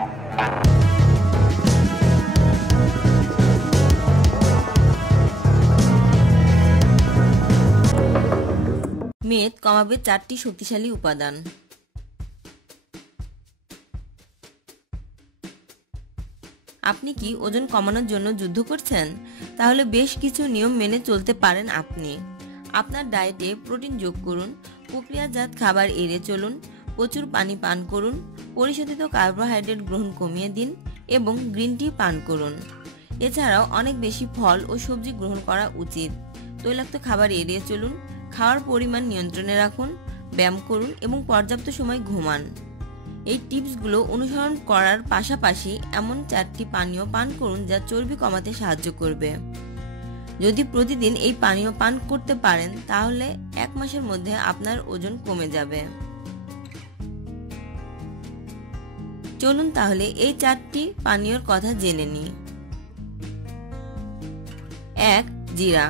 মেদ কমাবে চারটি শক্তিশালী উপাদান। আপনি কি ওজন কমানোর জন্য যুদ্ধ করছেন? তাহলে বেশ কিছু নিয়ম মেনে চলতে পারেন আপনি। আপনার ডায়েটে প্রোটিন যোগ করুন, প্রক্রিয়াজাত খাবার এড়ে চলুন, প্রচুর পানি পান করুন পরিশোধিত কার্বোহাইড্রেট গ্রহণ কমিয়ে দিন এবং গ্রিন টি পান করুন। এছাড়াও অনেক বেশি ফল ও সবজি গ্রহণ করা উচিত। তৈলাক্ত খাবার এড়িয়ে চলুন, খাওয়ার পরিমাণ নিয়ন্ত্রণে রাখুন, ব্যায়াম করুন এবং পর্যাপ্ত সময় ঘুমান। এই টিপসগুলো অনুসরণ করার পাশাপাশি এমন চারটি পানীয় পান করুন যা চর্বি কমাতে সাহায্য করবে। যদি প্রতিদিন এই পানীয় পান করতে পারেন, তাহলে এক মাসের মধ্যে আপনার ওজন কমে যাবে। চলুন তাহলে এই চারটি পানীয়র কথা জেনে নিই। এক, জিরা।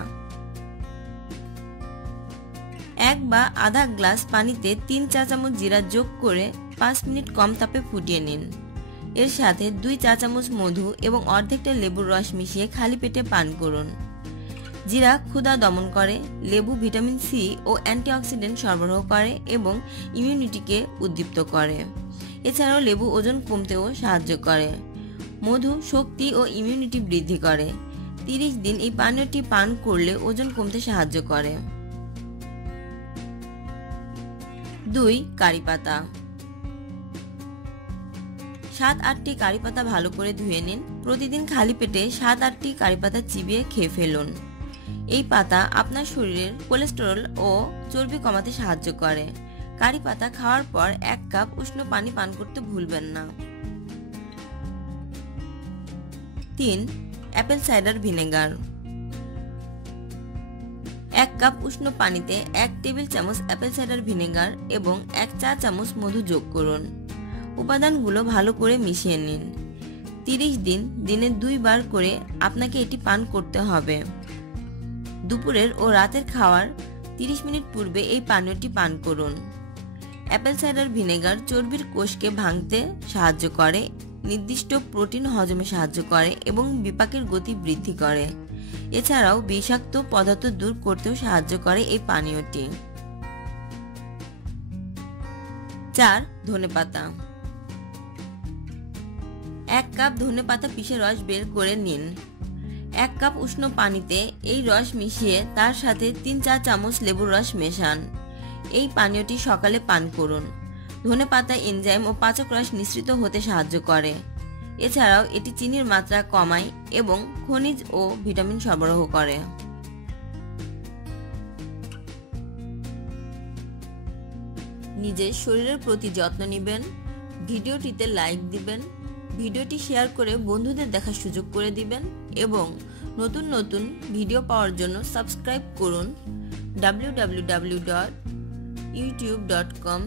এক বা আধা গ্লাস পানিতে তিন চা চামচ জিরা যোগ করে পাঁচ মিনিট কম তাপে ফুটিয়ে নিন। এর সাথে দুই চা চামচ মধু এবং অর্ধেকটা লেবুর রস মিশিয়ে খালি পেটে পান করুন। জিরা ক্ষুধা দমন করে, লেবু, ভিটামিন সি ও অ্যান্টিঅক্সিডেন্ট সরবরাহ করে এবং ইমিউনিটিকে উদ্দীপ্ত করে। এছাড়াও লেবু ওজন কমতেও সাহায্য করে। মধু শক্তি ও ইমিউনিটি বৃদ্ধি করে। তিরিশ দিন এই পানীয়টি পান করলে ওজন কমতে সাহায্য করে। দুই, কারি পাতা। সাত, আটটি কারি পাতা ভালো করে ধুয়ে নিন। প্রতিদিন খালি পেটে সাত, আটটি কারি পাতা চিবিয়ে খেয়ে ফেলুন। এই পাতা আপনার শরীরের কোলেস্টেরল ও চর্বি কমাতে সাহায্য করে। কারি পাতা খাওয়ার পর এক কাপ উষ্ণ পানি পান করতে ভুলবেন না। তিন, অ্যাপেল সাইডার ভিনেগার। এক কাপ উষ্ণ পানিতে এক টেবিল চামচ অ্যাপেল সাইডার ভিনেগার এবং এক চা চামচ মধু যোগ করুন। উপাদানগুলো ভালো করে মিশিয়ে নিন। তিরিশ দিন, দিনে দুইবার করে আপনাকে এটি পান করতে হবে। দুপুরের ও রাতের খাওয়ার তিরিশ মিনিট পূর্বে এই পানীয়টি পান করুন। অ্যাপেল সাইডার ভিনেগার চর্বির কোষকে ভাঙতে সাহায্য করে, নির্দিষ্ট প্রোটিন হজমে সাহায্য করে এবং বিপাকের গতি বৃদ্ধি করে। এছাড়াও বিষাক্ত পদার্থ দূর করতেও সাহায্য করে এই পানীয়টি। চার, ধনে পাতা। এক কাপ ধনে পাতা পিষে রস বের করে নিন। এক কাপ উষ্ণ পানিতে এই রস মিশিয়ে তার সাথে তিন চা চামচ লেবুর রস মেশান। এই পানীয়টি সকালে পান করুন। ধনে পাতা, এনজাইম ও পাচক রস নিঃসৃত হতে সাহায্য করে। এছাড়াও এটি চিনির মাত্রা কমায় এবং খনিজ ও ভিটামিন সরবরাহ করে। নিজের শরীরের প্রতি যত্ন নেবেন, ভিডিওটিতে লাইক দিবেন, ভিডিওটি শেয়ার করে বন্ধুদের দেখার সুযোগ করে দিবেন এবং নতুন নতুন ভিডিও পাওয়ার জন্য সাবস্ক্রাইব করুন। W W W dot YouTube dot com